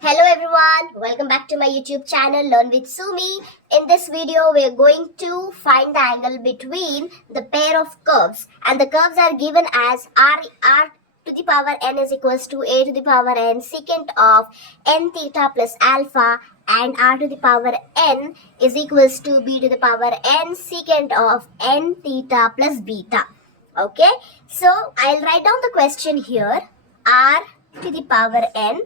Hello everyone, welcome back to my YouTube channel Learn with Sumi. In this video, we are going to find the angle between the pair of curves, and the curves are given as r to the power n is equals to a to the power n secant of n theta plus alpha, and r to the power n is equals to b to the power n secant of n theta plus beta. Okay, so I'll write down the question here. R to the power n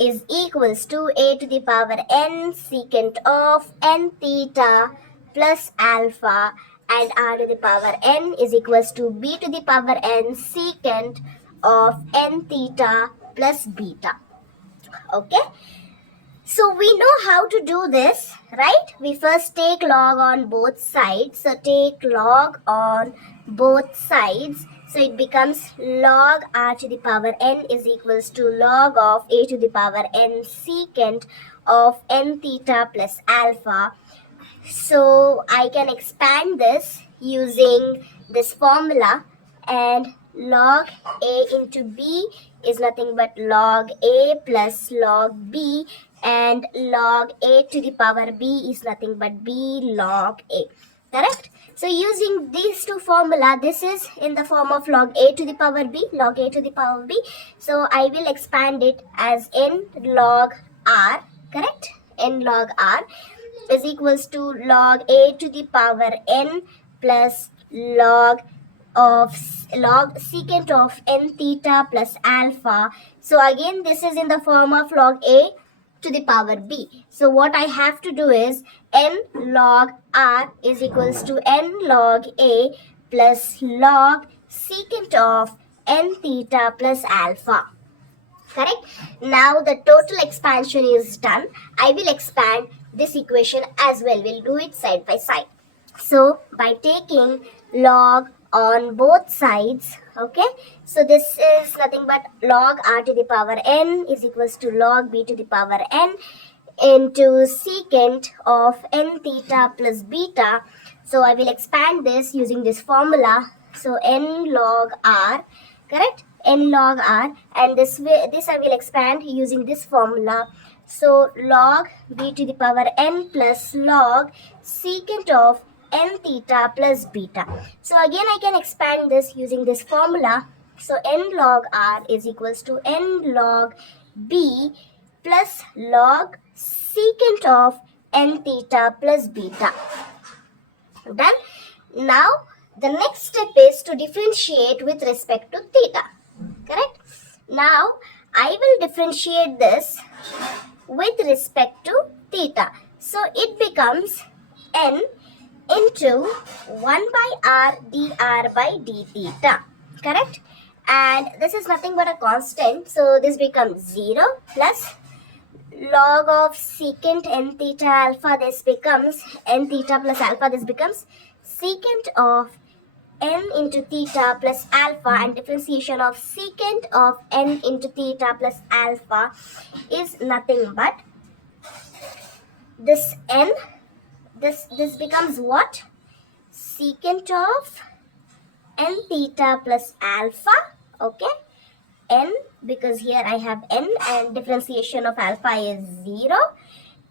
is equals to a to the power n secant of n theta plus alpha, and r to the power n is equals to b to the power n secant of n theta plus beta. Okay, so we know how to do this, right? We first take log on both sides. So take log on both sides. So it becomes log r to the power n is equals to log of a to the power n secant of n theta plus alpha. So I can expand this using this formula, and log a into b is nothing but log a plus log b, and log a to the power b is nothing but b log a. Correct? So using these two formula, this is in the form of log a to the power b, log a to the power b. So I will expand it as n log r, correct? N log r is equals to log a to the power n plus log secant of n theta plus alpha. So again, this is in the form of log a to the power b. So what I have to do is n log r is equals to n log a plus log secant of n theta plus alpha. Correct? Now the total expansion is done. I will expand this equation as well. We'll do it side by side. So by taking log on both sides, okay, so this is nothing but log r to the power n is equals to log b to the power n into secant of n theta plus beta. So I will expand this using this formula. So n log r, correct? N log r, and this I will expand using this formula. So log b to the power n plus log secant of n theta plus beta. So again I can expand this using this formula. So n log r is equals to n log b plus log secant of n theta plus beta. Done. Now the next step is to differentiate with respect to theta. Correct? Now I will differentiate this with respect to theta. So it becomes n into 1 by r dr by d theta. Correct? And this is nothing but a constant. So this becomes 0 plus log of secant n theta alpha. This becomes n theta plus alpha. This becomes secant of n into theta plus alpha, and differentiation of secant of n into theta plus alpha is nothing but this n. This becomes what? Secant of n theta plus alpha. Okay, n, because here I have n and differentiation of alpha is 0,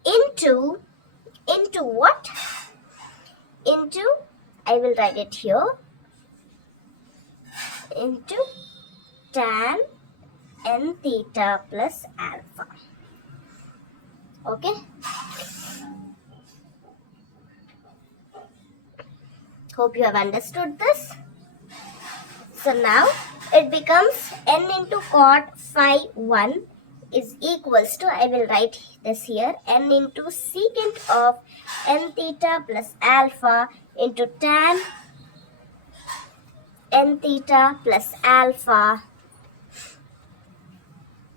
into what? Into, I will write it here, into tan n theta plus alpha. Okay, hope you have understood this. So now it becomes n into cot phi 1 is equals to, I will write this here, n into secant of n theta plus alpha into tan n theta plus alpha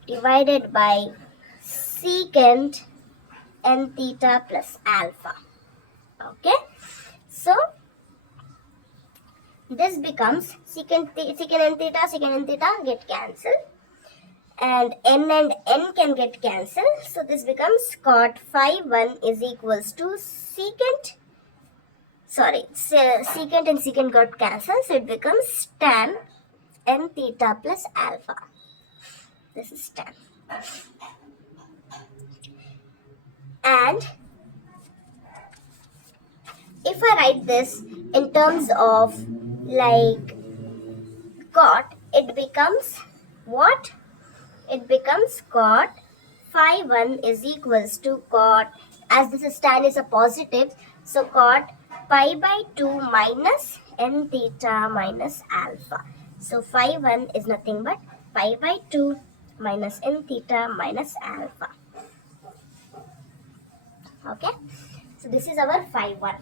divided by secant n theta plus alpha. Okay, so this becomes secant n theta get cancelled, and n can get cancelled. So this becomes cot phi 1 is equals to secant and secant got cancelled, so it becomes tan n theta plus alpha. This is tan. And if I write this in terms of like cot, it becomes what? It becomes cot phi 1 is equals to cot, as this is tan is a positive, so cot pi by 2 minus n theta minus alpha. So phi 1 is nothing but pi by 2 minus n theta minus alpha. Okay, so this is our phi 1.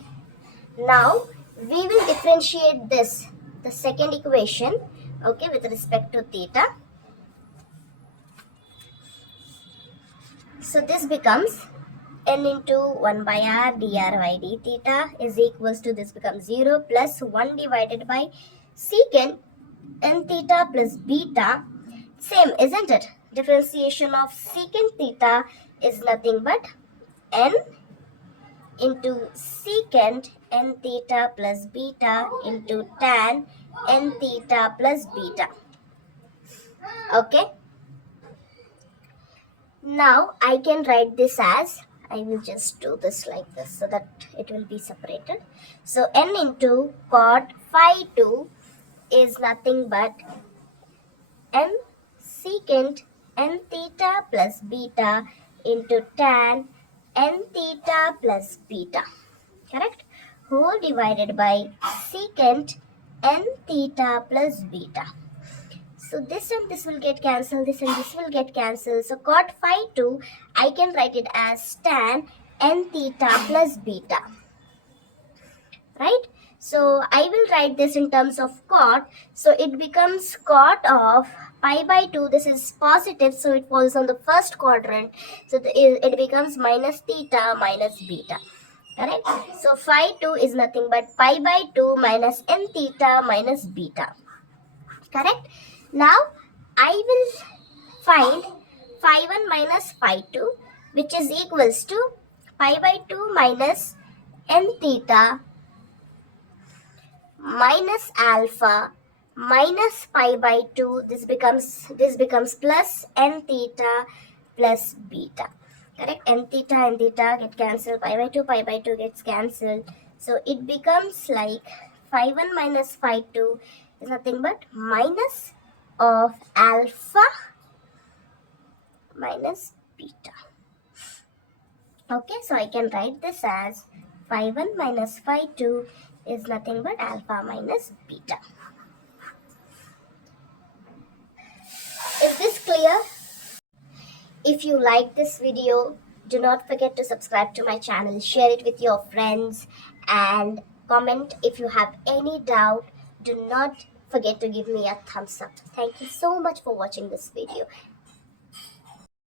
Now we will differentiate this, the second equation, okay, with respect to theta. So this becomes n into 1 by r dr by d theta is equals to, this becomes 0 plus 1 divided by secant n theta plus beta. Same, isn't it? Differentiation of secant theta is nothing but n into secant n theta plus beta into tan n theta plus beta. Okay. Now I can write this as, I will just do this like this so that it will be separated. So n into cot phi 2 is nothing but n secant n theta plus beta into tan n theta plus beta. Correct? Whole divided by secant n theta plus beta. So this and this will get cancelled, this and this will get cancelled. So cot phi 2, I can write it as tan n theta plus beta. Right? So I will write this in terms of cot. So it becomes cot of pi by 2. This is positive, so it falls on the first quadrant. So it becomes minus theta minus beta. Correct? So phi 2 is nothing but pi by 2 minus n theta minus beta. Correct? Now I will find phi 1 minus phi 2, which is equals to pi by 2 minus n theta minus alpha minus pi by 2. This becomes plus n theta plus beta. Correct? N theta get cancelled, pi by 2 gets cancelled. So it becomes like phi 1 minus phi 2 is nothing but minus of alpha minus beta. Okay, so I can write this as phi 1 minus phi 2 is nothing but alpha minus beta. Is this clear? If you like this video, do not forget to subscribe to my channel, share it with your friends, and comment if you have any doubt. Do not forget to give me a thumbs up. Thank you so much for watching this video.